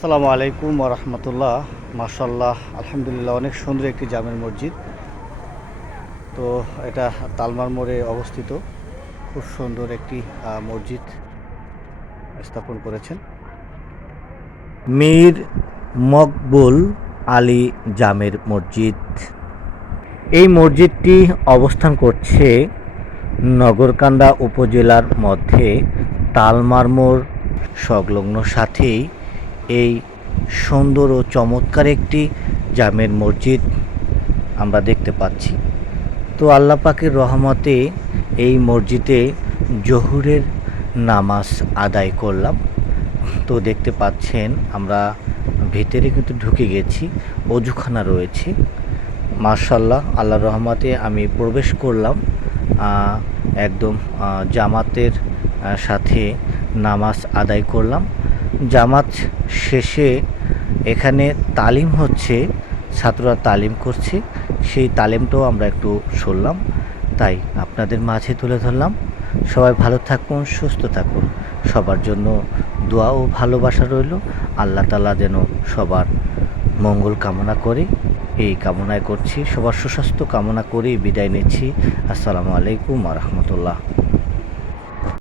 আসসালামু আলাইকুম রহমতুল্লাহ। মাশাল্লাহ আলহামদুলিল্লাহ, অনেক সুন্দর একটি জামের মসজিদ। তো এটা তালমার মোড়ে অবস্থিত। খুব সুন্দর একটি মসজিদ স্থাপন করেছেন। মীর মকবুল আলী জামের মসজিদ। এই মসজিদটি অবস্থান করছে নগরকান্দা উপজেলার মধ্যে তালমারমোর সংলগ্ন সাথেই। এই সুন্দর ও চমৎকার একটি জামের মসজিদ আমরা দেখতে পাচ্ছি। তো আল্লাহ পাকের রহমতে এই মসজিদে জহুরের নামাজ আদায় করলাম। তো দেখতে পাচ্ছেন আমরা ভেতরে কিন্তু ঢুকে গেছি, অজুখানা রয়েছে। মার্শাল্লাহ আল্লাহ রহমতে আমি প্রবেশ করলাম একদম জামাতের সাথে নামাজ আদায় করলাম। জামাত শেষে এখানে তালিম হচ্ছে, ছাত্ররা তালিম করছে। সেই তালিমটাও আমরা একটু শুনলাম, তাই আপনাদের মাঝে তুলে ধরলাম। সবাই ভালো থাকুন, সুস্থ থাকুন। সবার জন্য দোয়া ও ভালোবাসা রইল। আল্লাহ তালা যেন সবার মঙ্গল কামনা করে। এই কামনায় করছি, সবার সুস্বাস্থ্য কামনা করেই বিদায় নিচ্ছি। আসসালামু আলাইকুম রহমতুল্লাহ।